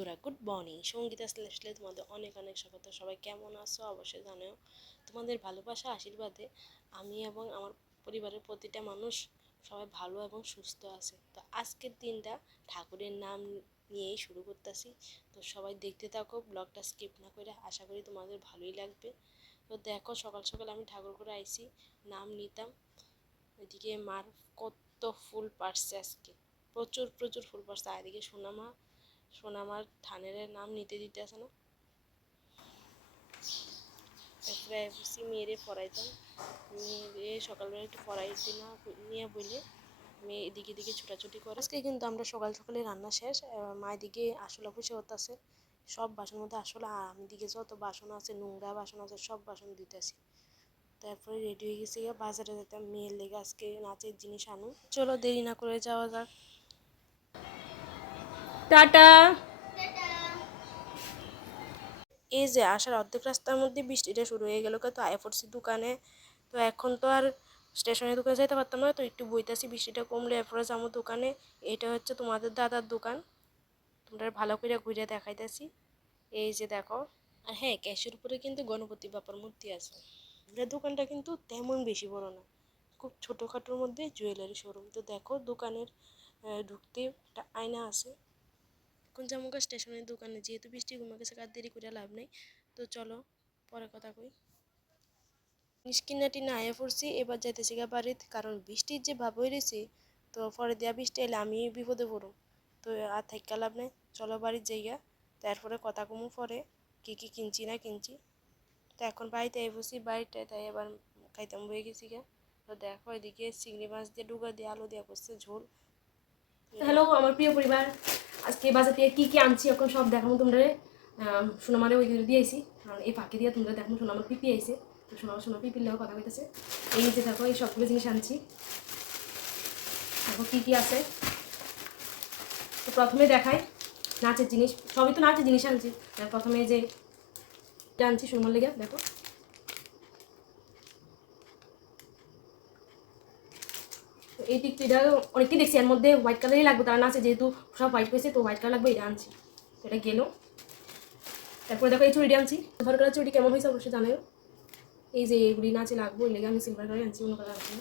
বন্ধুরা, good morning. Sangeeta আসলে তোমাদের অনেক অনেক স্বাগত। সবাই কেমন আছো অবশ্যই জানাও। তোমাদের ভালোবাসা আশীর্বাদে আমি এবং আমার পরিবারের প্রতিটা মানুষ সবাই ভালো এবং সুস্থ আছে। তো আজকের দিনটা ঠাকুরের নাম নিয়েই শুরু করতেছি। তো সবাই দেখতে থাকো, ব্লগটা স্কিপ না করে। আশা করি তোমাদের ভালোই লাগবে। তো দেখো, সকাল সকাল আমি ঠাকুর করে আইছি, নাম নিতাম। এদিকে মার কত ফুল পাড়ছে আজকে, প্রচুর প্রচুর ফুল পাড়ছে। আর এদিকে সোনামার থানের নাম নিতে দিতে আসে না। তারপরে এসে মেয়েরে পড়াইতাম, মেয়েরে সকালবেলা একটু পড়াইতে না নিয়ে বলে মেয়ে এদিকে এদিকে ছোটাছুটি করে। আজকে কিন্তু আমরা সকাল সকালে রান্না শেষ। মা এদিকে আসলে বসে হতেছে সব বাসন মধ্যে আসলে, আর আমি দিকে যত বাসন আছে, নোংরা বাসন আছে, সব বাসন দিতেছি। তারপরে রেডি হয়ে গেছে, বাজারে যেতাম মেয়ের লেগে আজকে নাচের জিনিস আনো। চলো দেরি না করে যাওয়া যাক। টাটা। এই যে আসার অর্ধেক রাস্তার মধ্যে বৃষ্টিটা শুরু হয়ে গেল, তো আয়া পড়ছি দোকানে। তো এখন তো আর স্টেশনের দোকানে যাইতে পারতাম না, তো একটু বইতাছি, বৃষ্টিটা কমলে এরপরে যাবো দোকানে। এটা হচ্ছে তোমাদের দাদার দোকান, তোমরা ভালো করে ঘুরে দেখাইতেছি। এই যে দেখো, আর হ্যাঁ, ক্যাশের উপরে কিন্তু গণপতি বাপার মূর্তি আছে। আমাদের দোকানটা কিন্তু তেমন বেশি বড় না, খুব ছোটোখাটোর মধ্যে জুয়েলারি শোরুম। তো দেখো দোকানের ঢুকতে একটা আয়না আছে। এখন জামুকা স্টেশনের দোকানে, যেহেতু বৃষ্টি ঘুমা গেছে, কার দেরি করে লাভ নেই। তো চলো পরে কথা কই। নিষ্কিনাটি না আয়া পড়ছি, এবার যাইতেছি গা বাড়িতে, কারণ বৃষ্টির যে ভাব হয়ে রয়েছে। তো পরে দেওয়া বৃষ্টি এলে আমি বিপদে পড়ো। তো আর থাইকা লাভ নেই, চলো বাড়ির জায়গা। তারপরে কথা কমু পরে কি কি কিনছি না কিনছি। তো এখন বাড়িতে আই বসি, বাড়িটায় তাই এবার খাইতাম বয়ে গেছি গা। তো দেখো এদিকে চিংড়ি মাছ দিয়ে ডুগা দিয়ে আলু দিয়ে করছে ঝোল। হ্যালো আমার প্রিয় পরিবার, আজকে বাজার থেকে কী কী আনছি এখন সব দেখাবো তোমরা। সোনামারে ওই দিয়েছি, কারণ এই ফাঁকি দিয়ে তোমরা দেখো সোনামার পিপি আইছে। তো সোনা পিপির লেগে কথা কইতেছে। এই যে দেখো, এই সবগুলো জিনিস আনছি, দেখো কী কী আছে। তো প্রথমে দেখাই নাচের জিনিস, সবই তো নাচের জিনিস আনছি। প্রথমে যে আনছি সোনামার লেগে, দেখো এই টিকটিটা অনেকটি দেখছি, এর মধ্যে হোয়াইট কালারই লাগবে, তারা নাচে যেহেতু সব হোয়াইট পেয়েছে, তো হোয়াইট কালার লাগবে, এটা আনছি। তো এটা গেলো। তারপরে দেখো এই চুড়িটা আনছি, সিলভার কালার চুড়ি কেমন হয়েছে অবশ্যই জানাও। এই যে এগুলি নাচে লাগবো, এই লেগে আমি সিলভার কালার আনছি, অন্য কালার আনছি।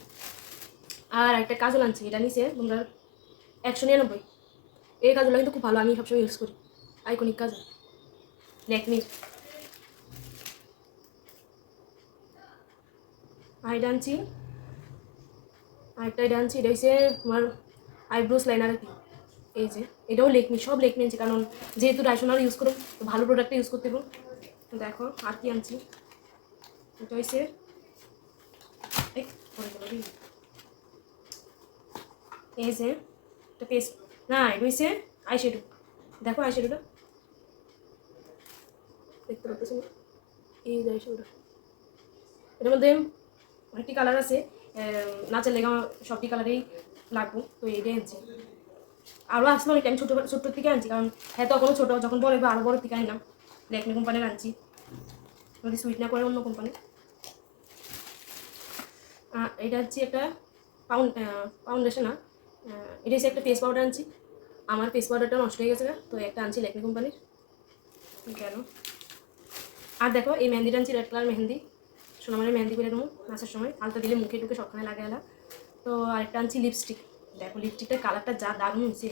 আর একটা কাজল আনছি, এটা নিচে তোমরা 199। এই কাজলটা কিন্তু খুব ভালো, আমি সবসময় ইউজ করি, আইকনিক কাজল ল্যাকমির। আর এটা আনছি, আরেকটা এটা আনছি, এটা হচ্ছে তোমার আইব্রোস লাইনার আর কি। এই যে এটাও লেকমি, সব লেকমি আনছি, কারণ যেহেতু ডাইসোনার ইউজ করো, তো ভালো প্রোডাক্টটা ইউজ করতে হবে। দেখো আর কি আনছি, এটা হচ্ছে এই যে একটা পেস্ট, না এটা হচ্ছে আইশ্যাডো। দেখো আইশ্যাডোটা দেখতে পাচ্ছি, এই যে আইশ্যাডোটা, এটার মধ্যে অনেকটি কালার আছে। নাচের লেগা সবটি কালারেই লাগবো, তো এইটাই আনছি। আরও আসলো অনেক, আমি ছোট্ট থেকে আনছি, কারণ হ্যাঁ তখনও ছোটো, যখন বড় হবে আরও বড় থেকে আনলাম। ল্যাকমি কোম্পানির আনছি, যদি সুইট না করে অন্য কোম্পানি। এটা হচ্ছে একটা ফাউন্ডেশন, না এটা হচ্ছে একটা ফেস পাউডার আনছি। আমার ফেস পাউডারটা নষ্ট হয়ে গেছে, তো একটা আনছি ল্যাকমি কোম্পানির, কেন। আর দেখো এই মেহেন্দিটা আনছি, রেড কালার মেহেন্দি, সোনামারে মেহেন্দি করে দেবো নাচের সময়, আলতা দিলে মুখে টুকে সবখানে লাগে এলা। তো আরেকটা আনছি লিপস্টিক, দেখো লিপস্টিকটার কালারটা যা দারুণ হয়েছে।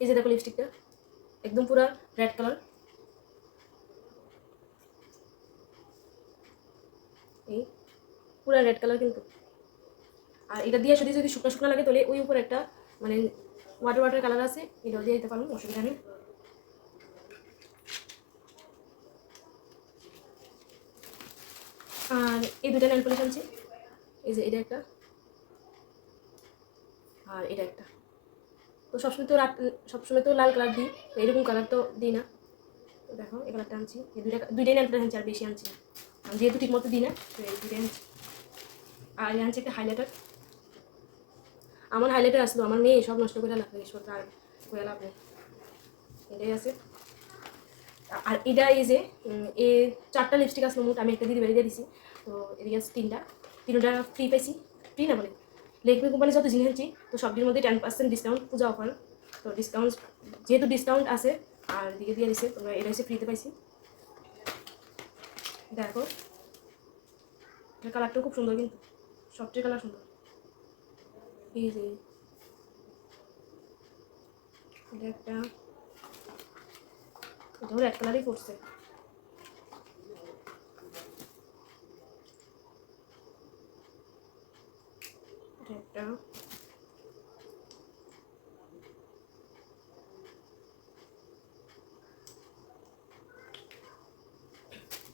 এই যে দেখো লিপস্টিকটা একদম পুরো রেড কালার, এই পুরো রেড কালার কিন্তু। আর এটা দিয়ে যদি শুকনো শুকনো লাগে, তাহলে ওই উপরে একটা মানে ওয়াটার কালার আছে, এটাও দিয়ে দিতে পারবো, অসুবিধা নেই। আর এই দুটা নেল পলিশ আনছি, এই যে এটা একটা আর এটা একটা। তো সবসময় তো লাল কালার দিই, তো এরকম কালার তো দিই না। তো দেখো এই কালারটা আনছি, এই দুইটাই নেল পলিশ আনছি, আর বেশি আনছি না, যেহেতু ঠিক মতো দিই না, তো এই দুইটাই আনছি। আর আনছি একটা হাইলাইটার, আমার হাইলাইটার আসলো, আমার মেয়ে সব নষ্ট করে লাগবে জিনিসপত্র, আর করে লাভ নেই, এটাই আছে। আর এটা এই যে এই 4টা লিপস্টিক আসলো মোট, আমি একটা দিদি বেরিয়ে দিয়ে দিছি। তো এদিকে আছে তিনটা ফ্রি পাইছি, ফ্রি না মানে লেকমি কোম্পানি যত জিনিস আনছি তো সবটির মধ্যে 10% ডিসকাউন্ট, পূজা অফার। তো ডিসকাউন্ট যেহেতু ডিসকাউন্ট আছে আর দিকে দিয়ে দিছে, তোমরা এটা হচ্ছে ফ্রিতে পাইছি। দেখো এটা কালারটাও খুব সুন্দর, কিন্তু সবচেয়ে কালার সুন্দর। এই যে এটা একটা, এটাও রেড কালারই পড়ছে। এটা একটা,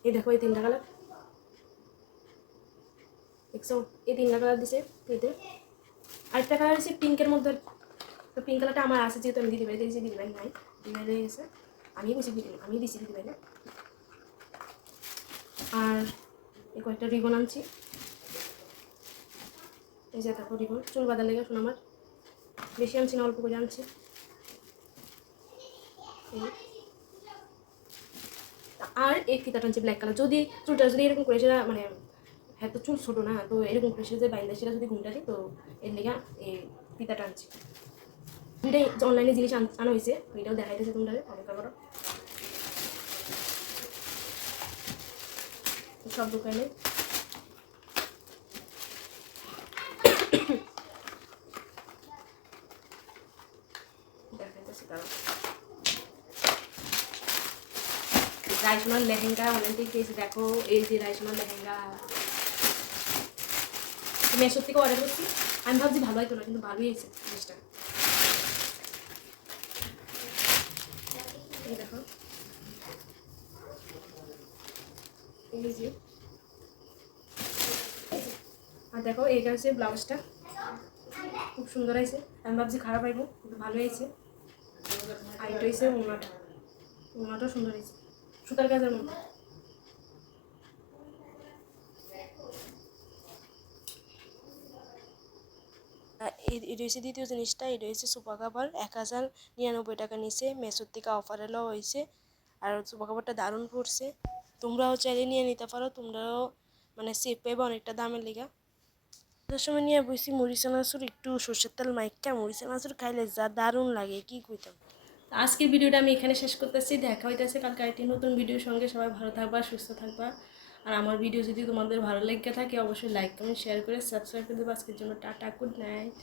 এই দেখো এই তিনটা কালার দেখছো, এই তিনটা কালার দিছে এতে। আরেকটা কালার হচ্ছে পিঙ্কের মধ্যে, তো পিঙ্ক কালারটা আমার আছে যেহেতু আমি দিদি ভাই দিয়েছি, দিদি ভাই নাই, দিদি ভাই রয়ে গেছে, আমি বেশি দিদি, আমি দিচ্ছি দিদি ভাইকে। আর এই কয়েকটা রিবন আনছি, এই যে দেখো রিবন, চুল বাঁধার লেগে শোনো আমার, বেশি আনছি না, অল্প করে আনছি। আর এই ফিতাটা আনছি ব্ল্যাক কালার, যদি চুলটা যদি এরকম করে সেটা মানে, হ্যাঁ তো চুল ছোটো না, তো এরকম করে সেটা বাইন্দা সেটা যদি ঘুমটা দিই, তো এর লেগে এই ফিতাটা আনছি। দুইটাই অনলাইনে জিনিস আনা হয়েছে, এটাও দেখাইতেছে তোমরা, অপেক্ষা করো। সব দোকানে দেখাইতেছে তারা। রাইসমার লেহেঙ্গা অনলাইন পেয়েছি, দেখো এই যে রাইসমার লেহেঙ্গা মেশোর থেকে অর্ডার করছি, আমি ভাবছি ভালো হয়তো না, কিন্তু ভালোই হয়েছে জিনিসটা। এই দেখো এই যে, আর দেখো এইটা হচ্ছে ব্লাউজটা, খুব সুন্দর হয়েছে, আমি ভাবছি খারাপ হইব কিন্তু ভালো হয়েছে। আর এটা হচ্ছে ওড়নাটা, ওড়নাটাও সুন্দর হয়েছে, সুতার কাজের মধ্যে। এটা হচ্ছে দ্বিতীয় জিনিসটা, এটা হচ্ছে সোফা কাভার, 1099 টাকা নিচে, মেসোর থেকে অফার এলো হয়েছে। আর সোফা কাভারটা দারুণ পড়ছে, তোমরাও চাইলে নিয়ে নিতে পারো, তোমরাও মানে সেফ পাইবে অনেকটা দামের লেগা। তার সময় নিয়ে বসি মুড়ি চানাচুর, একটু সর্ষের তেল মাইকা মুড়ি চানাচুর খাইলে যা দারুণ লাগে কি কইতাম। আজকের ভিডিওটা আমি এখানে শেষ করতেছি, দেখা হইতেছে কালকে আরেকটি নতুন ভিডিওর সঙ্গে। সবাই ভালো থাকবা, সুস্থ থাকবা। আর আমার ভিডিও যদি তোমাদের ভালো লেগে থাকে অবশ্যই লাইক কমেন্ট শেয়ার করে সাবস্ক্রাইব করে দেবো। আজকের জন্য টাটা, গুড নাইট।